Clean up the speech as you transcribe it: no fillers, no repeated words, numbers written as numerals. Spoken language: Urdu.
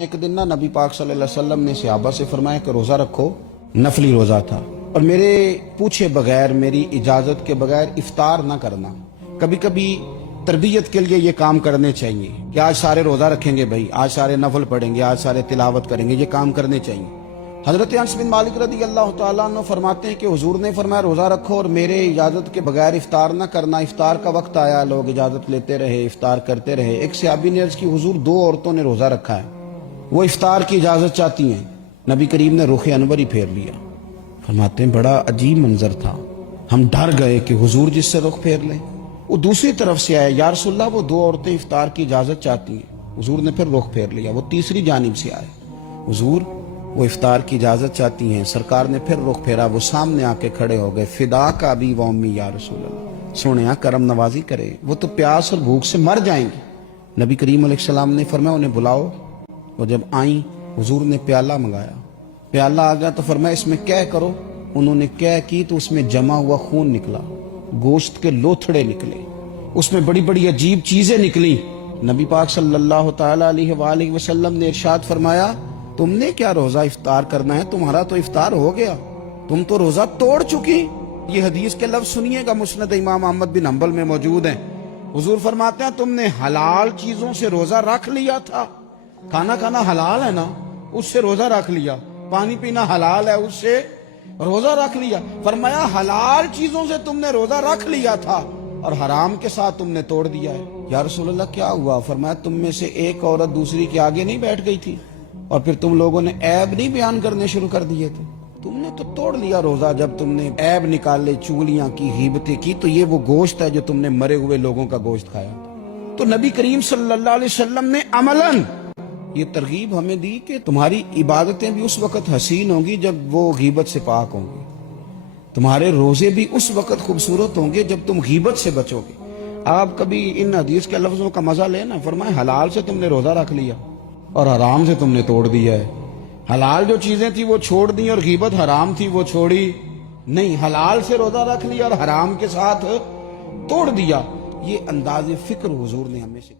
ایک دن نا نبی پاک صلی اللہ علیہ وسلم نے صحابہ سے فرمایا کہ روزہ رکھو، نفلی روزہ تھا، اور میرے پوچھے بغیر، میری اجازت کے بغیر افطار نہ کرنا۔ کبھی کبھی تربیت کے لیے یہ کام کرنے چاہیے کہ آج سارے روزہ رکھیں گے، بھائی آج سارے نفل پڑھیں گے، آج سارے تلاوت کریں گے، یہ کام کرنے چاہیے۔ حضرت انس بن مالک رضی اللہ تعالیٰ عنہ فرماتے ہیں کہ حضور نے فرمایا روزہ رکھو اور میرے اجازت کے بغیر افطار نہ کرنا۔ افطار کا وقت آیا، لوگ اجازت لیتے رہے، افطار کرتے رہے۔ ایک صحابی نے عرض کی حضور دو عورتوں نے روزہ رکھا ہے، وہ افطار کی اجازت چاہتی ہیں۔ نبی کریم نے رخ انور ہی پھیر لیا۔ فرماتے ہیں بڑا عجیب منظر تھا، ہم ڈر گئے کہ حضور جس سے رخ پھیر لیں۔ وہ دوسری طرف سے آئے، یا رسول اللہ وہ دو عورتیں افطار کی اجازت چاہتی ہیں۔ حضور نے پھر رخ پھیر لیا۔ وہ تیسری جانب سے آئے، حضور وہ افطار کی اجازت چاہتی ہیں۔ سرکار نے پھر رخ پھیرا، وہ سامنے آ کے کھڑے ہو گئے۔ فدا کا ابی و امی یا رسول اللہ، سونیا کرم نوازی کرے، وہ تو پیاس اور بھوک سے مر جائیں گی۔ نبی کریم علیہ السلام نے فرمایا انہیں بلاؤ۔ وہ جب آئیں حضور نے پیالہ منگایا، پیالہ آ گیا تو فرمایا اس میں قے کرو۔ انہوں نے قے کی تو اس میں جمع ہوا خون نکلا، گوشت کے لوتھڑے نکلے، اس میں بڑی بڑی عجیب چیزیں نکلی۔ نبی پاک صلی اللہ تعالی علیہ وآلہ وسلم نے ارشاد فرمایا تم نے کیا روزہ افطار کرنا ہے، تمہارا تو افطار ہو گیا، تم تو روزہ توڑ چکی۔ یہ حدیث کے لفظ سنیے گا، مسند امام احمد بن حنبل میں موجود ہیں۔ حضور فرماتے ہیں تم نے حلال چیزوں سے روزہ رکھ لیا تھا، کھانا کھانا حلال ہے نا، اس سے روزہ رکھ لیا، پانی پینا حلال ہے، اس سے روزہ رکھ لیا۔ فرمایا حلال چیزوں سے تم نے روزہ رکھ لیا تھا اور حرام کے ساتھ تم نے توڑ دیا ہے۔ یا رسول اللہ کیا ہوا؟ فرمایا تم میں سے ایک عورت دوسری کے آگے نہیں بیٹھ گئی تھی اور پھر تم لوگوں نے عیب نہیں بیان کرنے شروع کر دیے تھے؟ تم نے تو توڑ لیا روزہ جب تم نے عیب نکالے، چگلیاں کی، غیبتیں کی، تو یہ وہ گوشت ہے جو تم نے مرے ہوئے لوگوں کا گوشت کھایا تھا۔ تو نبی کریم صلی اللہ علیہ وسلم نے عملاً یہ ترغیب ہمیں دی کہ تمہاری عبادتیں بھی اس وقت حسین ہوں گی جب وہ غیبت سے پاک ہوں گی، تمہارے روزے بھی اس وقت خوبصورت ہوں گے جب تم غیبت سے بچو گے۔ آپ کبھی ان حدیث کے لفظوں کا مزہ لینا، فرمائے حلال سے تم نے روزہ رکھ لیا اور حرام سے تم نے توڑ دیا ہے۔ حلال جو چیزیں تھی وہ چھوڑ دی اور غیبت حرام تھی وہ چھوڑی نہیں، حلال سے روزہ رکھ لیا اور حرام کے ساتھ توڑ دیا۔ یہ انداز فکر حضور نے ہمیں سکھایا۔